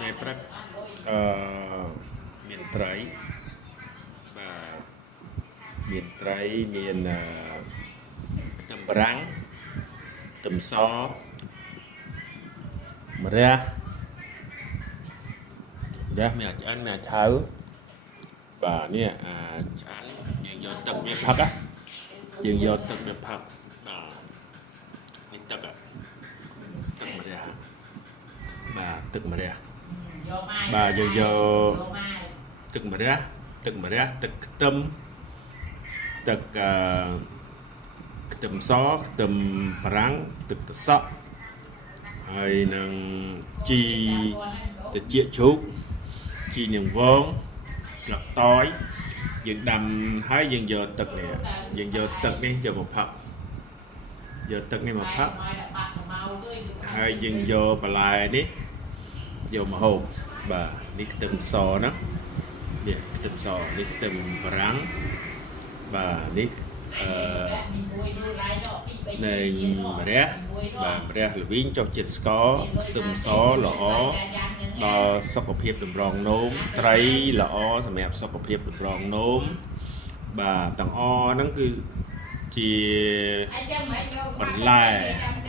ពេលព្រឹកមានត្រីបាទមានត្រីមានខ្ទឹមបារាំងខ្ទឹមសម្រះមានឆ្អិនមានឆៅបាទនេះឆ្អិនយើងយកទឹកវាផឹកយើងយកទឹកវាផឹកបាទនេះទឹកម្រះបាទទឹកម្រះបាទយើងយកទឹកម្រះទឹកខ្ទឹមទឹកខ្ទឹមសខ្ទឹមបារាំងទឹកត្រសក់ហើយនឹងជីត្រចៀកជ្រូកជីនាងវងស្លឹកតយយើងដាំហើយយើងយកទឹកនេះយកមកផឹកហើយយើងយកបន្លែនេះយកមកហូបបាទនេះខ្ទឹមសណានេះខ្ទឹមសនេះខ្ទឹមបារាំងបាទនេះនៃម្រះបាទម្រះល្វីងចុះជាតិស្ករខ្ទឹមសល្អដល់សុខភាពតម្រងនោមត្រីល្អសម្រាប់សុខភាពតម្រងនោមបាទទាំងអហ្នឹងគឺជាបន្លែ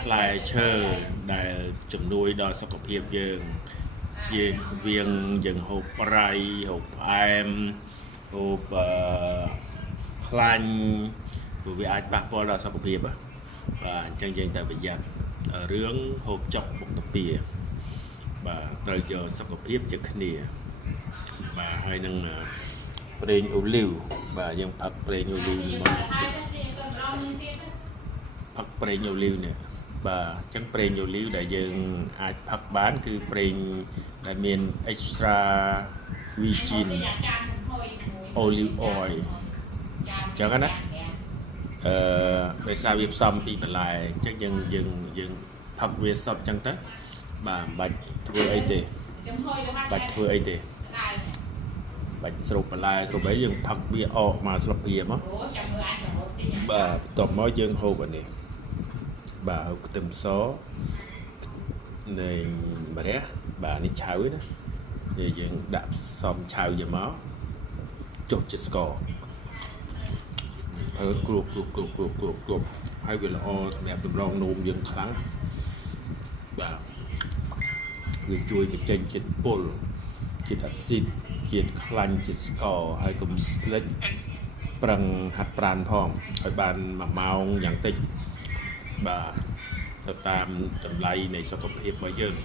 ផ្លែឈើដែលជំនួយដល់សុខភាពយើងជាវាងយើងហូបប្រៃហូបផ្អែមហូបខ្លាញ់ព្រោះវាអាចប៉ះពាល់ដល់សុខភាពបាទអញ្ចឹងយើងត្រូវប្រយ័ត្នរឿងហូបចុកបុកកាពីបាទត្រូវយកសុខភាពជាគ្នាបាទហើយនឹងប្រេងអូលីវបាទយើងផឹកប្រេងអូលីវមកផឹកប្រេងអូលីវនេះបាទអញ្ចឹងប្រេងអូលីវដែលយើងអាចផឹកបានគឺប្រេងដែលមាន extra virgin olive oil អញ្ចឹងណាដោយសារវាផ្សំពីបន្លែអញ្ចឹងយើងផឹកវាសពអញ្ចឹងទៅបាទមិនបាច់ធ្វើអីទេបាច់ស្រូបបន្លែស្រូបអីយើងផឹកវាអកមកស្លាបព្រាមកបាទបន្ទាប់មកយើងហូបអានេះបាទហូបខ្ទឹមសនៃម្រះបាទនេះឆៅណានេះយើងដាក់ផ្សំឆៅយកមកចុះជាស្ករហើយគ្របហើយវាល្អសម្រាប់តម្រងនោមយើងខ្លាំងបាទវាជួយបញ្ចេញជាតិពុលជាតិអាស៊ីតជាតិខ្លាញ់ជាតិស្ករហើយកុំភ្លេចប្រឹងហាត់ប្រាណផងឲ្យបាន1ម៉ោងយ៉ាងតិចបាទទៅតាមតម្លៃនៃសុខភាពរបស់យើង